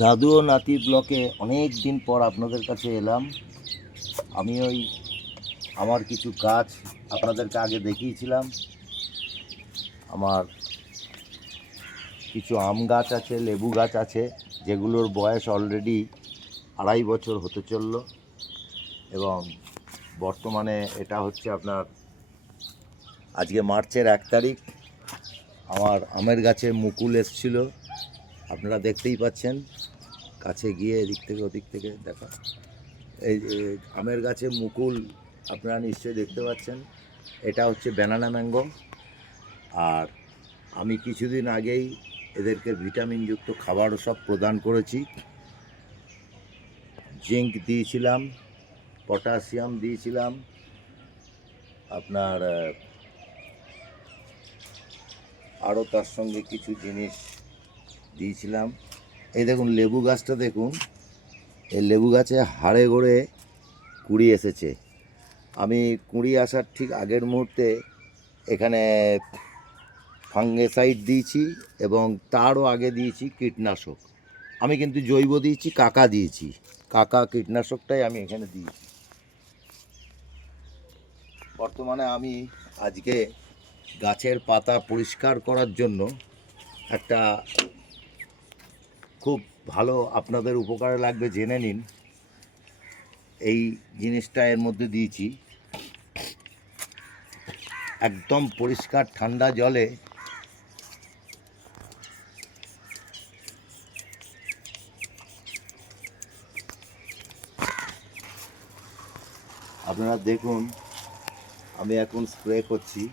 দাদু ও নাতি ব্লকে অনেক দিন পর আপনাদের কাছে এলাম। আমি আমার কিছু গাছ আপনাদেরকে আগে দেখিয়েছিলাম। আমার কিছু আম গাছ আছে, লেবু গাছ আছে, যেগুলোর বয়স অলরেডি 2.5 বছর হতে চলল। এবং বর্তমানে এটা হচ্ছে আপনার আজকে মার্চের 1 তারিখ। আমার আমের গাছে মুকুল এসছিল, আপনারা দেখতেই পাচ্ছেন। কাছে গিয়ে এদিক থেকে ওদিক থেকে দেখা, এই আমের গাছে মুকুল আপনারা নিশ্চয়ই দেখতে পাচ্ছেন। এটা হচ্ছে ব্যানানা ম্যাঙ্গো। আর আমি কিছুদিন আগেই এদেরকে ভিটামিনযুক্ত খাবারও সব প্রদান করেছি। জিঙ্ক দিয়েছিলাম, পটাশিয়াম দিয়েছিলাম, আপনার আরও তার সঙ্গে কিছু জিনিস দিয়েছিলাম। এই দেখুন লেবু গাছটা দেখুন, এই লেবু গাছে হাড়ে গড়ে কুঁড়ি এসেছে। আমি কুঁড়ি আসার ঠিক আগের মুহূর্তে এখানে ফাঙ্গিসাইড দিয়েছি এবং তারও আগে দিয়েছি কীটনাশক। আমি কিন্তু জৈব দিয়েছি, কাকা দিয়েছি, কাকা কীটনাশকটাই আমি এখানে দিয়েছি। বর্তমানে আমি আজকে গাছের পাতা পরিষ্কার করার জন্য একটা খুব ভালো, আপনাদের উপকারে লাগবে জেনে নিন, এই জিনিসটা এর মধ্যে দিয়েছি। একদম পরিষ্কার ঠান্ডা জলে আপনারা দেখুন, আমি এখন স্প্রে করছি।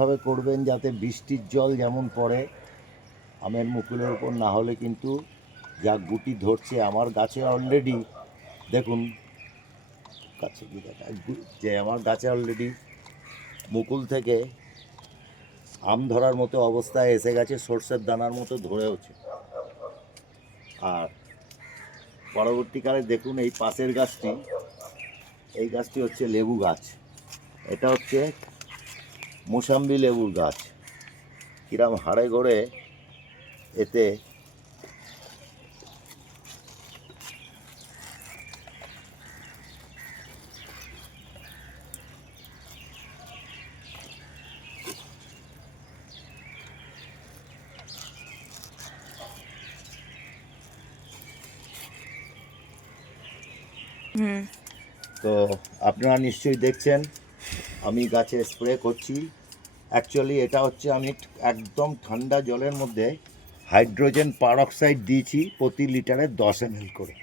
ভাবে করবেন যাতে বৃষ্টির জল যেমন পড়ে আমের মুকুলের উপর, না হলে কিন্তু যা গুটি ধরছে আমার গাছে অলরেডি দেখুন, কাছে কি দেখা যে আমার গাছে অলরেডি মুকুল থেকে আম ধরার মতো অবস্থায় এসে গেছে, সর্ষের দানার মতো ধরেওছে। আর পরবর্তীকালে দেখুন এই পাশের গাছটি, এই গাছটি হচ্ছে লেবু গাছ। এটা হচ্ছে মোসাম্বি লেবুর গাছ। কিরাম হাড়ে গড়ে এতে তো আপনারা নিশ্চয়ই দেখছেন আমি গাছে স্প্রে করছি। অ্যাকচুয়ালি এটা হচ্ছে আমি একদম ঠান্ডা জলের মধ্যে হাইড্রোজেন পারঅক্সাইড দিয়েছি প্রতি লিটারে 10 ml করে।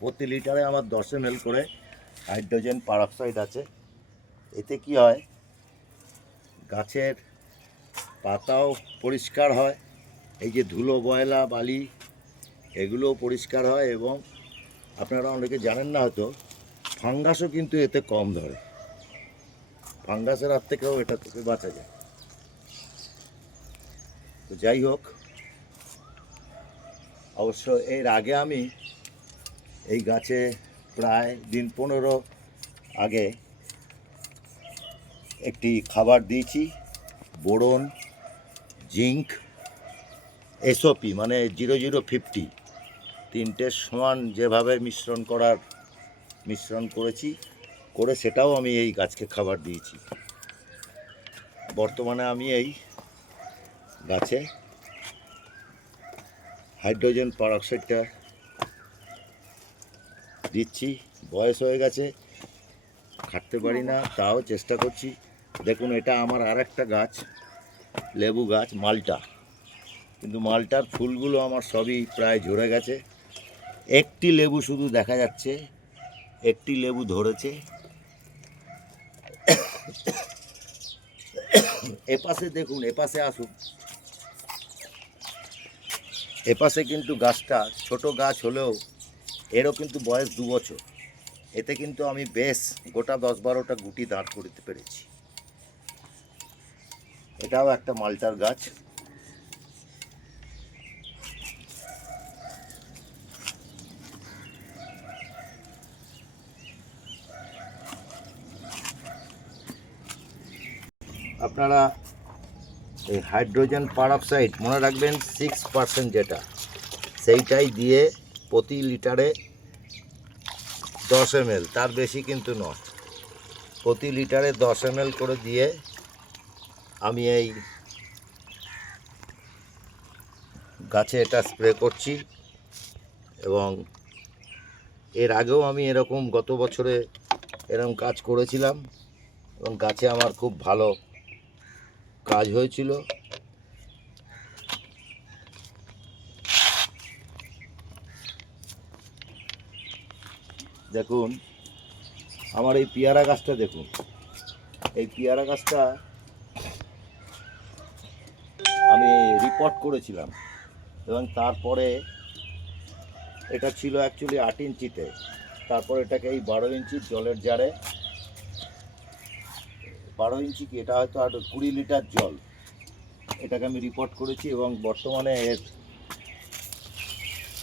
প্রতি লিটারে আমার 10 ml করে হাইড্রোজেন পারঅক্সাইড আছে। এতে কি হয়, গাছের পাতাও পরিষ্কার হয়, এই যে ধুলো ময়লা বালি এগুলোও পরিষ্কার হয়, এবং আপনারা অনেকে জানেন না হয়তো, ফাঙ্গাসও কিন্তু এতে কম ধরে। ফাঙ্গাসের হাত থেকেও এটা থেকে বাঁচা যায়। তো যাই হোক, অবশ্য এর আগে আমি এই গাছে প্রায় দিন 15 আগে একটি খাবার দিয়েছি, বোরন, জিঙ্ক, এসওপি মানে 0050, তিনটে সমান যেভাবে মিশ্রণ করেছি, করে সেটাও আমি এই গাছকে খাবার দিয়েছি। বর্তমানে আমি এই গাছে হাইড্রোজেন পারঅক্সাইডটা দিচ্ছি। বয়স হয়ে গেছে, খাটতে পারি না, তাও চেষ্টা করছি। দেখুন এটা আমার আর একটা গাছ, লেবু গাছ, মালটা, কিন্তু মালটার ফুলগুলো আমার সবই প্রায় ঝরে গেছে। একটি লেবু শুধু দেখা যাচ্ছে, একটি লেবু ধরেছে। এপাশে দেখুন, এপাশে আসুন, এপাশে কিন্তু গাছটা ছোট গাছ হলেও এরও কিন্তু বয়স 2 বছর। এতে কিন্তু আমি বেশ গোটা 10-12টা গুটি দাঁড় করতে পেরেছি। এটাও একটা মালটার গাছ। আপনারা এই হাইড্রোজেন পারঅক্সাইড মনে রাখবেন 6% যেটা, সেইটাই দিয়ে প্রতি লিটারে 10 ml, তার বেশি কিন্তু নয়। প্রতি লিটারে 10 ml করে দিয়ে আমি এই গাছে এটা স্প্রে করছি। এবং এর আগেও আমি এরকম গত বছরে এরকম কাজ করেছিলাম এবং গাছে আমার খুব ভালো কাজ হয়েছিল। দেখুন আমার এই পেয়ারা গাছটা, দেখুন এই পেয়ারা গাছটা আমি রিপোর্ট করেছিলাম এবং তারপরে এটা ছিল অ্যাকচুয়ালি 8 ইঞ্চিতে, তারপর এটাকে এই 12 ইঞ্চির জলের জারে, 12 ইঞ্চি কি এটা হয়তো আর 20 লিটার জল, এটাকে আমি রিপোর্ট করেছি এবং বর্তমানে এর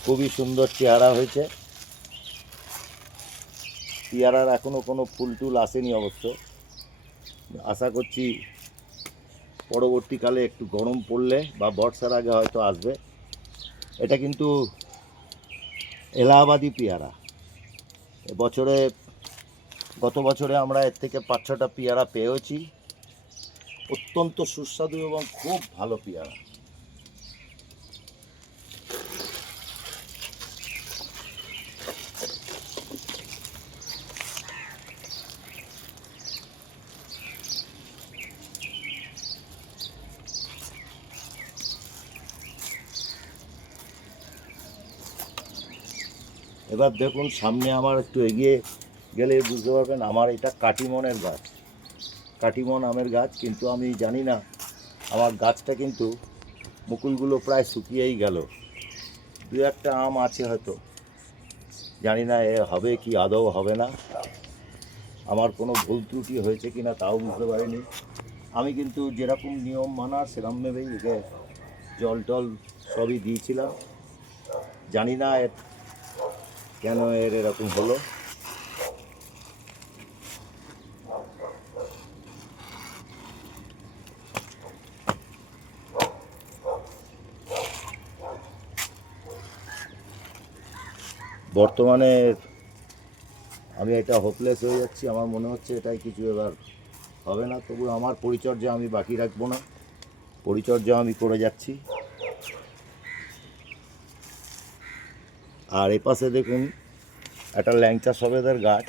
খুবই সুন্দর চেহারা হয়েছে। পেয়ারার এখনও কোনো ফুল টুল আসেনি অবশ্য, আশা করছি পরবর্তীকালে একটু গরম পড়লে বা বর্ষার আগে হয়তো আসবে। এটা কিন্তু এলাহাবাদি পেয়ারা। এবছরে, গত বছরে আমরা এর থেকে 5-6টা পেয়ারা পেয়েছি। অত্যন্ত সুস্বাদু এবং খুব ভালো পেয়ারা। এবার দেখুন সামনে আমার একটু এগিয়ে গেলে বুঝতে পারবেন আমার এটা কাটিমনের গাছ, কাটিমন আমের গাছ। কিন্তু আমি জানি না, আমার গাছটা কিন্তু মুকুলগুলো প্রায় শুকিয়েই গেল। 2-1টা আম আছে হয়তো, জানি না এ হবে কি আদৌ হবে না, আমার কোনো ভুল ত্রুটি হয়েছে কি না তাও বুঝতে পারিনি। আমি কিন্তু যেরকম নিয়ম মানা সেরকমভাবেই একে জল টল সবই দিয়েছিলাম। জানি না কেন এরকম হলো। বর্তমানে আমি এটা হোপলেস হয়ে যাচ্ছি, আমার মনে হচ্ছে এটাই কিছু এবার হবে না। তবু আমার পরিচর্যা আমি বাকি রাখবো না, পরিচর্যা আমি করে যাচ্ছি। আর এপাশে দেখুন একটা ল্যাংচা সবেদার গাছ,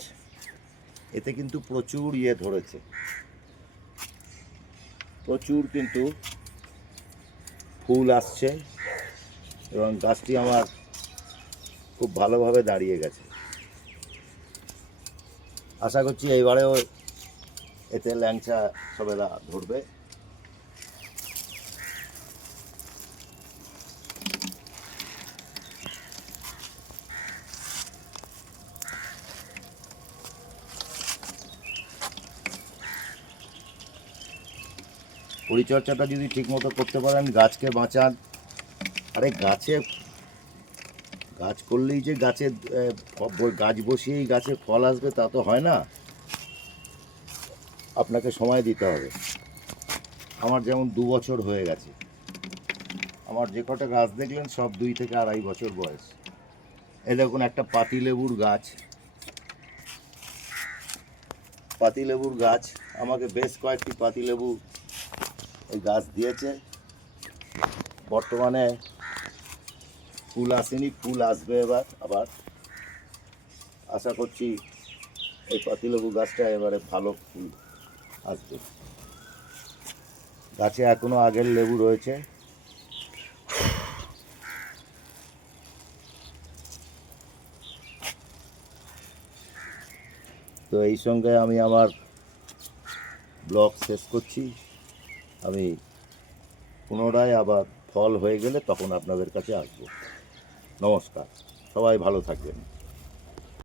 এতে কিন্তু প্রচুর ধরেছে, প্রচুর কিন্তু ফুল আসছে এবং গাছটি আমার খুব ভালোভাবে দাঁড়িয়ে গেছে। আশা করছি এইবারেও এতে ল্যাংচা সবেদা ধরবে। পরিচর্যাটা যদি ঠিকমতো করতে পারেন, গাছকে বাঁচান। আরে গাছ করলেই যে গাছ বসিয়েই গাছে ফল আসবে তা তো হয় না, আপনাকে সময় দিতে হবে। আমার যেমন 2 বছর হয়ে গেছে, আমার যে কটা গাছ দেখলেন সব 2 থেকে 2.5 বছর বয়স। এই দেখুন একটা পাতিলেবুর গাছ, পাতিলেবুর গাছ আমাকে বেশ কয়েকটি পাতিলেবু এই গাছ দিয়েছে। বর্তমানে ফুল আসেনি, ফুল আসবে এবার আবার। আশা করছি এই পাতিলেবু গাছটা এবারে ভালো ফুল আসবে। গাছে এখনো আগের লেবু রয়েছে। তো এই সঙ্গে আমি আমার ব্লগ শেষ করছি। আমি পুনরায় আবার ফল হয়ে গেলে তখন আপনাদের কাছে আসব। নমস্কার, সবাই ভালো থাকবেন।